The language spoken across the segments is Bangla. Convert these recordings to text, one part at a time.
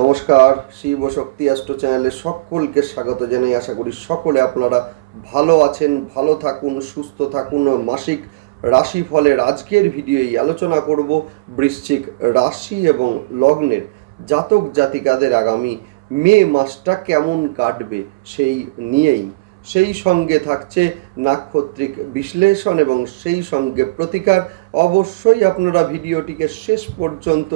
নমস্কার, শিব শক্তি অ্যাস্ট্রো চ্যানেলে সকলকে স্বাগত জানাই। আশা করি সকলে আপনারা ভালো আছেন, ভালো থাকুন, সুস্থ থাকুন। মাসিক রাশিফলের আজকের ভিডিওই আলোচনা করব বৃশ্চিক রাশি এবং লগ্নের জাতক জাতিকাদের আগামী মে মাসটা কেমন কাটবে সেই নিয়েই। সেই সঙ্গে থাকছে নাক্ষত্রিক বিশ্লেষণ এবং সেই সঙ্গে প্রতিকার। অবশ্যই আপনারা ভিডিওটিকে শেষ পর্যন্ত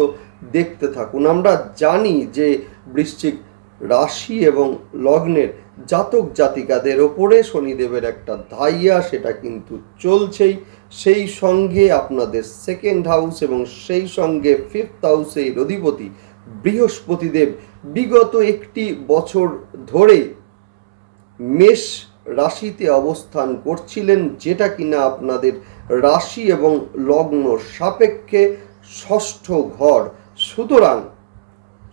দেখতে থাকুন। আমরা জানি যে বৃশ্চিক রাশি এবং লগ্নের জাতক জাতিকাদের ওপরে শনিদেবের একটা ধাইয়া সেটা কিন্তু চলছেই। সেই সঙ্গে আপনাদের সেকেন্ড হাউস এবং সেই সঙ্গে ফিফথ হাউসের অধিপতি বৃহস্পতিদেব বিগত একটি বছর ধরে মেষ রাশিতে অবস্থান করছিলেন, যেটা কিনা আপনাদের রাশি এবং লগ্ন সাপেক্ষে ষষ্ঠ ঘর।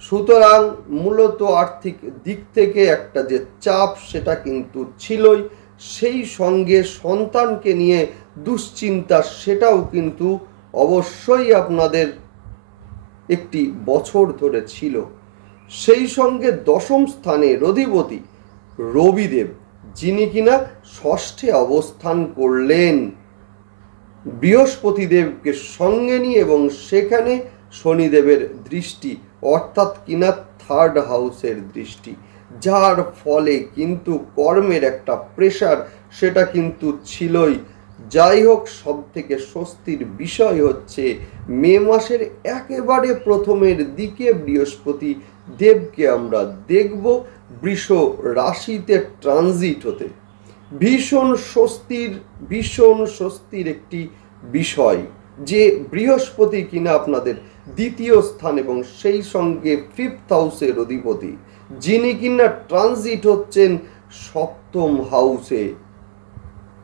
সুতরাং মূলত আর্থিক দিক থেকে একটা যে চাপ সেটা কিন্তু ছিলই, সেই সঙ্গে সন্তানকে নিয়ে দুশ্চিন্তা সেটাও কিন্তু অবশ্যই আপনাদের একটি বছর ধরে ছিল। সেই সঙ্গে দশম স্থানের অধিপতি রবিদেব, যিনি কিনা ষষ্ঠে অবস্থান করলেন বৃহস্পতিদেবকে সঙ্গে নিয়ে, এবং সেখানে শনিদেবের দৃষ্টি, অর্থাৎ কিনা থার্ড হাউসের দৃষ্টি, যার ফলে কিন্তু কর্মের একটা প্রেশার সেটা কিন্তু ছিলই। যাই হোক, সব থেকে স্বস্তির বিষয় হচ্ছে মে মাসের একেবারে প্রথমের দিকে বৃহস্পতি দেবকে আমরা দেখব বৃষ রাশিতে ট্রানজিট হতে। ভীষণ স্বস্তির একটি বিষয় যে বৃহস্পতি কিনা আপনাদের দ্বিতীয় স্থান এবং সেই সঙ্গে ফিফথ হাউসের অধিপতি, যিনি কিনা ট্রানজিট হচ্ছেন সপ্তম হাউসে।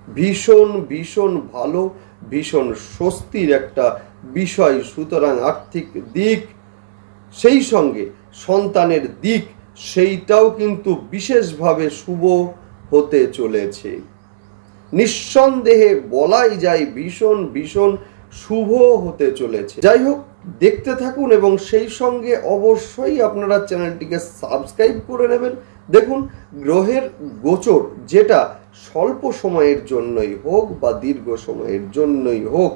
ভীষণ ভালো, ভীষণ স্বস্তির একটা বিষয়। সুতরাং আর্থিক দিক, সেই সঙ্গে সন্তানের দিক, সেইটাও কিন্তু বিশেষভাবে শুভ হতে চলেছে। নিঃসন্দেহে বলাই যায় ভীষণ শুভ হতে চলেছে। যাই হোক, দেখতে থাকুন এবং সেই সঙ্গে অবশ্যই আপনারা চ্যানেলটিকে সাবস্ক্রাইব করে নেবেন। দেখুন, গ্রহের গোচর, যেটা স্বল্প সময়ের জন্যই হোক বা দীর্ঘ সময়ের জন্যই হোক,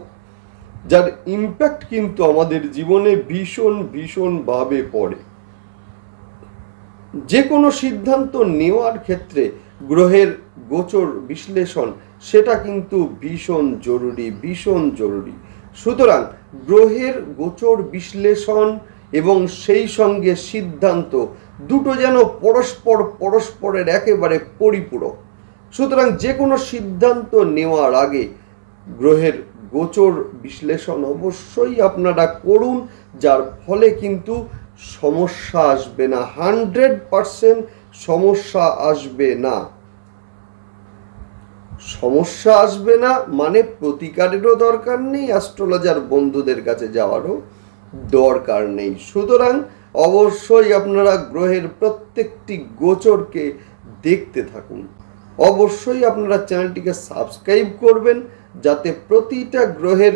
যার ইম্প্যাক্ট কিন্তু আমাদের জীবনে ভীষণভাবে পড়ে। যে কোনো সিদ্ধান্ত নেওয়ার ক্ষেত্রে গ্রহের গোচর বিশ্লেষণ সেটা কিন্তু ভীষণ জরুরি। সুতরাং গ্রহের গোচর বিশ্লেষণ এবং সেই সঙ্গে সিদ্ধান্ত দুটো যেন পরস্পরের একেবারে পরিপূরক। সুতরাং যে কোনো সিদ্ধান্ত নেওয়ার আগে গ্রহের গোচর বিশ্লেষণ অবশ্যই আপনারা করুন, যার ফলে কিন্তু সমস্যা আসবে না। 100% সমস্যা আসবে না মানে প্রতিকারেরও দরকার নেই, অ্যাস্ট্রোলজার বন্ধুদের কাছে যাওয়ারও দরকার নেই। সুতরাং অবশ্যই আপনারা গ্রহের প্রত্যেকটি গোচরকে দেখতে থাকুন। অবশ্যই আপনারা চ্যানেলটিকে সাবস্ক্রাইব করবেন, যাতে প্রতিটা গ্রহের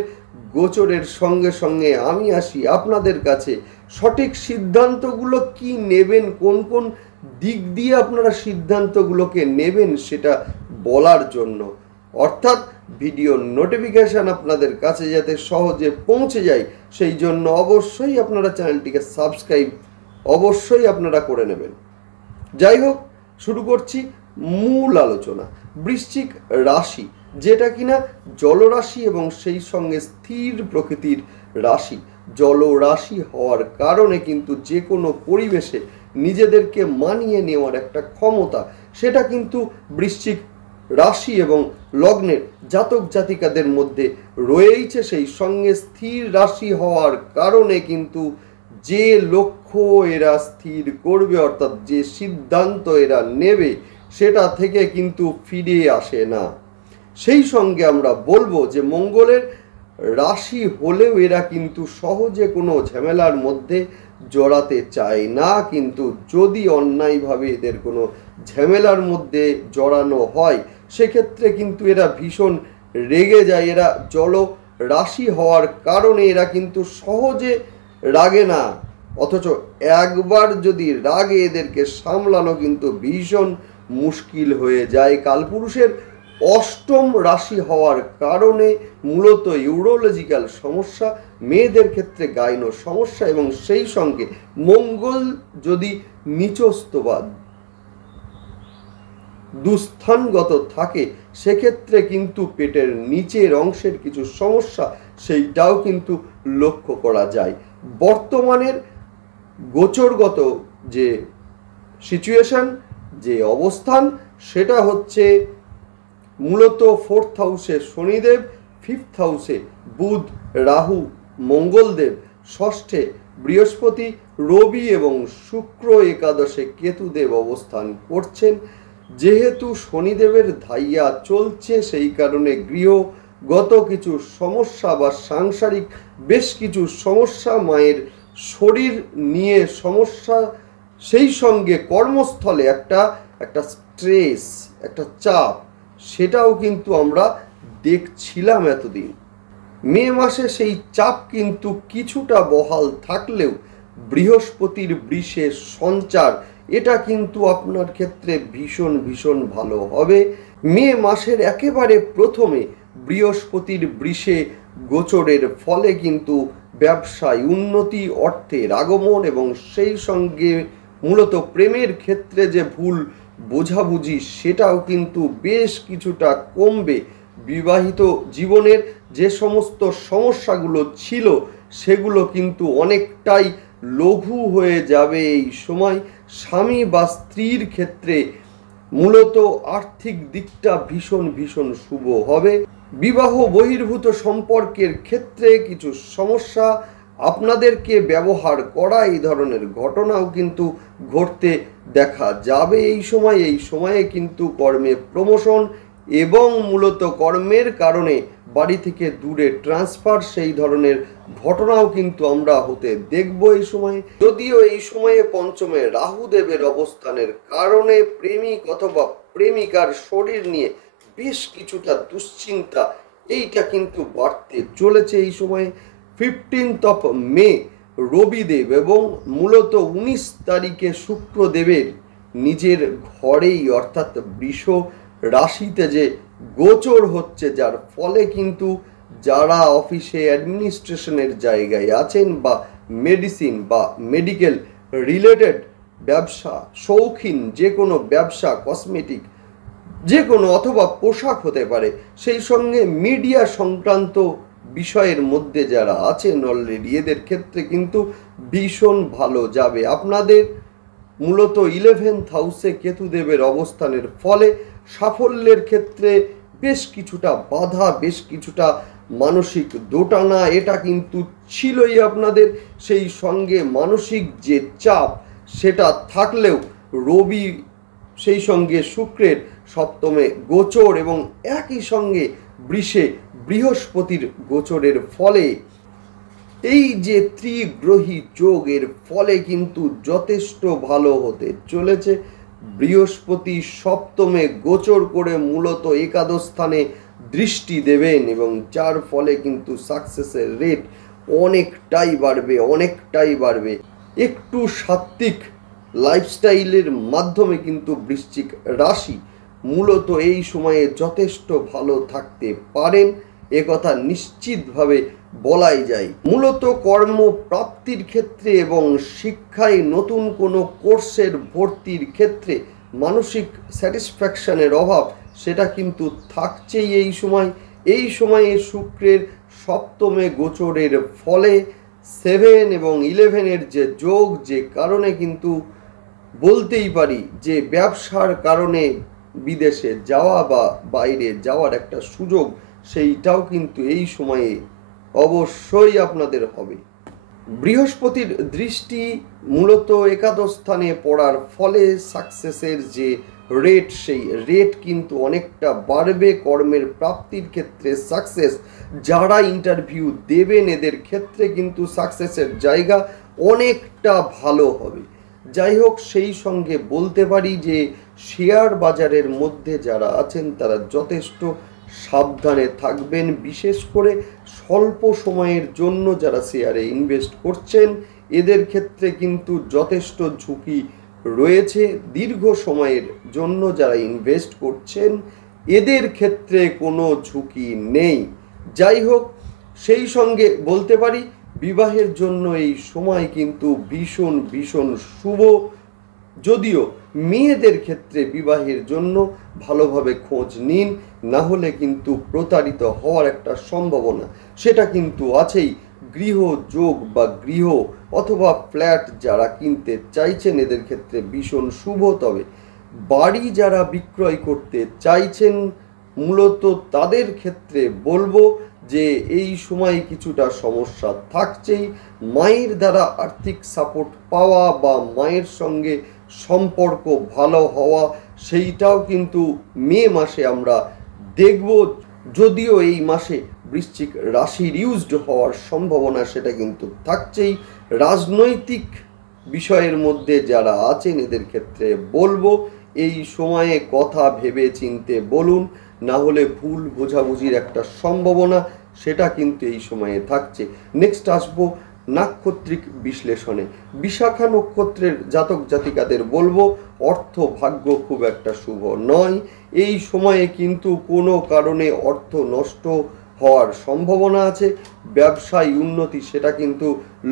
গোচরের সঙ্গে সঙ্গে আমি আসি আপনাদের কাছে সঠিক সিদ্ধান্তগুলো কি নেবেন, কোন দিক দিয়ে আপনারা সিদ্ধান্তগুলোকে নেবেন সেটা বলার জন্য। অর্থাৎ ভিডিও নোটিফিকেশন আপনাদের কাছে যাতে সহজে পৌঁছে যায়, সেই জন্য অবশ্যই আপনারা চ্যানেলটিকে সাবস্ক্রাইব অবশ্যই আপনারা করে নেবেন। যাই হোক, শুরু করছি মূল আলোচনা। বৃশ্চিক রাশি, যেটা কিনা জলরাশি এবং সেই সঙ্গে স্থির প্রকৃতির রাশি। জলরাশি হওয়ার কারণে কিন্তু যে কোনো পরিবেশে নিজেদেরকে মানিয়ে নেওয়ার একটা ক্ষমতা সেটা কিন্তু বৃশ্চিক রাশি এবং লগ্নের জাতক জাতিকাদের মধ্যে রয়েছে। সেই সঙ্গে স্থির রাশি হওয়ার কারণে কিন্তু যে লক্ষ্য এরা স্থির করবে, অর্থাৎ যে সিদ্ধান্ত এরা নেবে, সেটা থেকে কিন্তু ফিরে আসে না। সেই সঙ্গে আমরা বলবো যে মঙ্গলের রাশি হলেও এরা কিন্তু সহজে কোনো ঝামেলার মধ্যে জড়াতে চায় না, কিন্তু যদি অন্যায়ভাবে এদের কোনো ঝামেলার মধ্যে জড়ানো হয় সেক্ষেত্রে কিন্তু এরা ভীষণ রেগে যায়। এরা জল রাশি হওয়ার কারণে এরা কিন্তু সহজে রাগে না, অথচ একবার যদি রাগে এদেরকে সামলানো কিন্তু ভীষণ মুশকিল হয়ে যায়। কালপুরুষের অষ্টম রাশি হওয়ার কারণে মূলত ইউরোলজিক্যাল সমস্যা, মেয়েদের ক্ষেত্রে গাইনো সমস্যা, এবং সেই সঙ্গে মঙ্গল যদি নিচস্থ বা দুস্থানগত থাকে সেক্ষেত্রে কিন্তু পেটের নিচের অংশের কিছু সমস্যা সেইটাও কিন্তু লক্ষ্য করা যায়। বর্তমানের গোচরগত যে সিচুয়েশন, যে অবস্থান, সেটা হচ্ছে মূলত 4th হাউসে শনিদেব, 5th হাউসে বুধ, রাহু, মঙ্গলদেব, 6ষ্ঠে বৃহস্পতি, রবি এবং শুক্র, একাদশে কেতুদেব অবস্থান করছেন। যেহেতু শনিদেবের ধাইয়া চলছে সেই কারণে গৃহগত কিছু সমস্যা বা সাংসারিক বেশ কিছু সমস্যা, মায়ের শরীর নিয়ে সমস্যা, সেই সঙ্গে কর্মস্থলে একটা স্ট্রেস, একটা চাপ, সেটাও কিন্তু আমরা দেখছিলাম এতদিন। মে মাসে সেই চাপ কিন্তু কিছুটা বহাল থাকলেও বৃহস্পতির বৃষে সঞ্চার, এটা কিন্তু আপনার ক্ষেত্রে ভীষণ ভীষণ ভালো হবে। মে মাসের একেবারে প্রথমে বৃহস্পতির বৃষে গোচরের ফলে কিন্তু ব্যবসায় উন্নতি, অর্থের আগমন এবং সেই সঙ্গে মূলত প্রেমের ক্ষেত্রে যে ভুল বোঝাবুঝি সেটাও কিন্তু বেশ কিছুটা কমবে। বিবাহিত জীবনের যে সমস্ত সমস্যাগুলো ছিল সেগুলো কিন্তু অনেকটাই লঘু হয়ে যাবে এই সময়। স্বামী বা স্ত্রীর ক্ষেত্রে মূলত আর্থিক দিকটা ভীষণ ভীষণ শুভ হবে। বিবাহ বহির্ভূত সম্পর্কের ক্ষেত্রে কিছু সমস্যা, আপনাদেরকে ব্যবহার করা, এই ধরনের ঘটনাও কিন্তু ঘটতে দেখা যাবে এই সময়। এই সময়ে কিন্তু কর্মে প্রমোশন এবং মূলত কর্মের কারণে বাড়ি থেকে দূরে ট্রান্সফার, সেই ধরনের ঘটনাও কিন্তু আমরা হতে দেখব এই সময়ে। যদিও এই সময়ে পঞ্চমে রাহুদেবের অবস্থানের কারণে প্রেমিক অথবা প্রেমিকার শরীর নিয়ে বেশ কিছুটা দুশ্চিন্তা এইটা কিন্তু বাড়তে চলেছে এই সময়ে। 15th মে রবিদেব এবং মূলত 19 তারিখে শুক্রদেবের নিজের ঘরেই অর্থাৎ বৃষ রাশিতে যে গোচর হচ্ছে, যার ফলে কিন্তু যারা অফিসে অ্যাডমিনিস্ট্রেশনের জায়গায় আছেন বা মেডিসিন বা মেডিকেল রিলেটেড ব্যবসা, শৌখিন যে কোনো ব্যবসা, কসমেটিক যে কোনো অথবা পোশাক হতে পারে, সেই সঙ্গে মিডিয়া সংক্রান্ত বিষয়ের মধ্যে যারা আছেন অলরেডি, এদের ক্ষেত্রে কিন্তু ভীষণ ভালো যাবে। আপনাদের মূলত 11th হাউসে কেতুদেবের অবস্থানের ফলে সাফল্যের ক্ষেত্রে বেশ কিছুটা বাধা, বেশ কিছুটা মানসিক দোটানা এটা কিন্তু ছিলই আপনাদের। সেই সঙ্গে মানসিক যে চাপ সেটা থাকলেও রবি সেই সঙ্গে শুক্রের সপ্তমে গোচর এবং একই সঙ্গে বৃষে বৃহস্পতির গোচরের ফলে এই যে ত্রিগ্রহী যোগের ফলে কিন্তু যথেষ্ট ভালো হতে চলেছে। বৃহস্পতি সপ্তমে গোচর করে মূলত একাদশ স্থানে দৃষ্টি দেবেন এবং যার ফলে কিন্তু সাকসেসের রেট অনেকটাই বাড়বে। একটু সাত্ত্বিক লাইফস্টাইলের মাধ্যমে কিন্তু বৃশ্চিক রাশি মূলত এই সময়ে যথেষ্ট ভালো থাকতে পারেন, একথা নিশ্চিতভাবে বলাই যায়। মূলত কর্মপ্রাপ্তির ক্ষেত্রে এবং শিক্ষায় নতুন কোনো কোর্সের ভর্তির ক্ষেত্রে মানসিক স্যাটিসফ্যাকশনের অভাব সেটা কিন্তু থাকছেই এই সময়ে শুক্রের সপ্তমে গোচরের ফলে 7 এবং 11-এর যে যোগ, যে কারণে কিন্তু বলতেই পারি যে ব্যবসার কারণে বিদেশে যাওয়া বা বাইরে যাওয়ার একটা সুযোগ সেইটাও কিন্তু এই সময়ে অবশ্যই আপনাদের হবে। বৃহস্পতির দৃষ্টি মূলত একাদশ স্থানে পড়ার ফলে সাকসেসের যে রেট সেই রেট কিন্তু অনেকটা বাড়বে। কর্মের প্রাপ্তির ক্ষেত্রে সাকসেস, যারা ইন্টারভিউ দেবেন এদের ক্ষেত্রে কিন্তু সাকসেসের জায়গা অনেকটা ভালো হবে। যাই হোক, সেই সঙ্গে বলতে পারি যে শেয়ার বাজারের মধ্যে যারা আছেন তারা যথেষ্ট সাবধানে থাকবেন। বিশেষ করে স্বল্প সময়ের জন্য যারা শেয়ারে ইনভেস্ট করছেন এদের ক্ষেত্রে কিন্তু যথেষ্ট ঝুঁকি রয়েছে। দীর্ঘ সময়ের জন্য যারা ইনভেস্ট করছেন এদের ক্ষেত্রে কোনো ঝুঁকি নেই। যাই হোক, সেই সঙ্গে বলতে পারি বিবাহের জন্য এই সময় কিন্তু ভীষণ ভীষণ শুভ। যদিও মেয়েদের ক্ষেত্রে বিবাহের জন্য ভালোভাবে খোঁজ নিন, না হলে কিন্তু প্রতারিত হওয়ার একটা সম্ভাবনা সেটা কিন্তু আছেই। গৃহ যোগ বা গৃহ অথবা ফ্ল্যাট যারা কিনতে চাইছেন এদের ক্ষেত্রে ভীষণ শুভ। তবে বাড়ি যারা বিক্রয় করতে চাইছেন মূলত তাদের ক্ষেত্রে বলবো যে এই সময় কিছুটা সমস্যা থাকছেই। মায়ের দ্বারা আর্থিক সাপোর্ট পাওয়া বা মায়ের সঙ্গে সম্পর্ক ভালো হওয়া সেইটাও কিন্তু মে মাসে আমরা দেখব। যদিও এই মাসে বৃশ্চিক রাশির ইউজড হওয়ার সম্ভাবনা সেটা কিন্তু থাকছেই। রাজনৈতিক বিষয়ের মধ্যে যারা আছেন এদের ক্ষেত্রে বলবো এই সময়ে কথা ভেবে চিনতে বলুন, না হলে ভুল বোঝাবুঝির একটা সম্ভাবনা সেটা কিন্তু এই সময়ে থাকছে। নেক্সট আসবো নাক্ষত্রিক বিশ্লেষণে। বিশাখা নক্ষত্রের জাতক জাতিকাদের বলবো অর্থ ভাগ্য খুব একটা শুভ নয়। এই সময়ে কিন্তু কোনো কারণে অর্থ নষ্ট হওয়ার সম্ভাবনা আছে। ব্যবসায় উন্নতি সেটা কিন্তু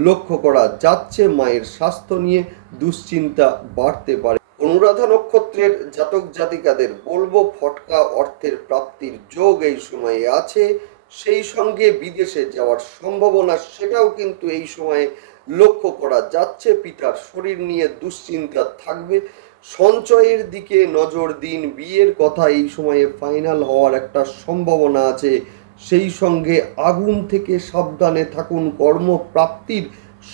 লক্ষ্য করা যাচ্ছে। মায়ের স্বাস্থ্য নিয়ে দুশ্চিন্তা বাড়তে পারে। অনুরাধা নক্ষত্রের জাতক জাতিকাদের বলবো ফটকা অর্থের প্রাপ্তির যোগ এই সময়ে আছে। সেই সঙ্গে বিদেশে যাওয়ার সম্ভাবনা সেটাও কিন্তু এই সময়ে লক্ষ্য করা যাচ্ছে। পিতার শরীর নিয়ে দুশ্চিন্তা থাকবে। সঞ্চয়ের দিকে নজর দিন। বিয়ের কথা এই সময়ে ফাইনাল হওয়ার একটা সম্ভাবনা আছে। সেই সঙ্গে আগুন থেকে সাবধানে থাকুন। কর্মপ্রাপ্তির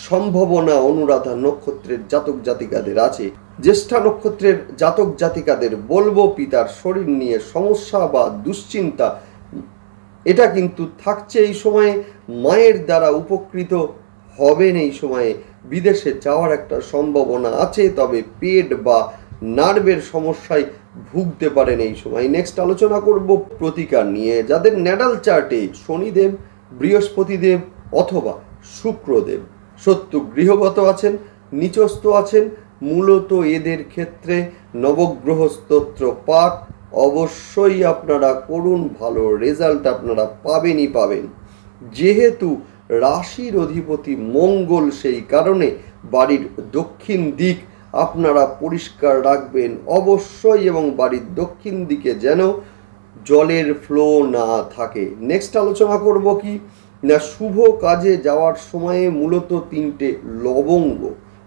সম্ভাবনা অনুরাধা নক্ষত্রের জাতক জাতিকাদের আছে। জ্যেষ্ঠা নক্ষত্রের জাতক জাতিকাদের বলবো পিতার শরীর নিয়ে সমস্যা বা দুশ্চিন্তা এটা কিন্তু থাকছে এই সময়ে। মায়ের দ্বারা উপকৃত হবেন এই সময়ে। বিদেশে যাওয়ার একটা সম্ভাবনা আছে, তবে পেট বা নার্ভের সমস্যায় ভুগতে পারেন এই সময়। নেক্সট আলোচনা করব প্রতিকার নিয়ে। যাদের ন্যাটাল চার্টে শনিদেব, বৃহস্পতিদেব অথবা শুক্রদেব শত্রু গৃহগত আছেন, নিচস্থ আছেন, মূলত এদের ক্ষেত্রে নবগ্রহ স্তোত্র পাঠ অবশ্যই আপনারা করুন। ভালো রেজাল্ট আপনারা পাবেনই পাবেন। যেহেতু রাশির অধিপতি মঙ্গল, সেই কারণে বাড়ির দক্ষিণ দিক আপনারা পরিষ্কার রাখবেন অবশ্যই, এবং বাড়ির দক্ষিণ দিকে যেন জলের ফ্লো না থাকে। নেক্সট আলোচনা করব কি না, শুভ কাজে যাওয়ার সময়ে মূলত 3টে লবঙ্গ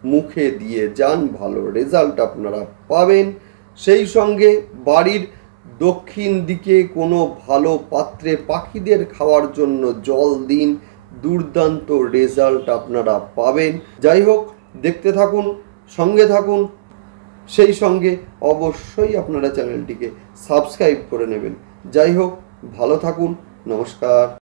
মুখে দিয়ে যান, ভালো রেজাল্ট আপনারা পাবেন। সেই সঙ্গে বাড়ির দক্ষিণ দিকে কোনো ভালো পাত্রে পাখিদের খাওয়ার জন্য জল দিন, দুর্দান্ত রেজাল্ট আপনারা পাবেন। যাই হোক, দেখতে থাকুন, সঙ্গে থাকুন। সেই সঙ্গে অবশ্যই আপনারা চ্যানেলটিকে সাবস্ক্রাইব করে নেবেন। যাই হোক, ভালো থাকুন, নমস্কার।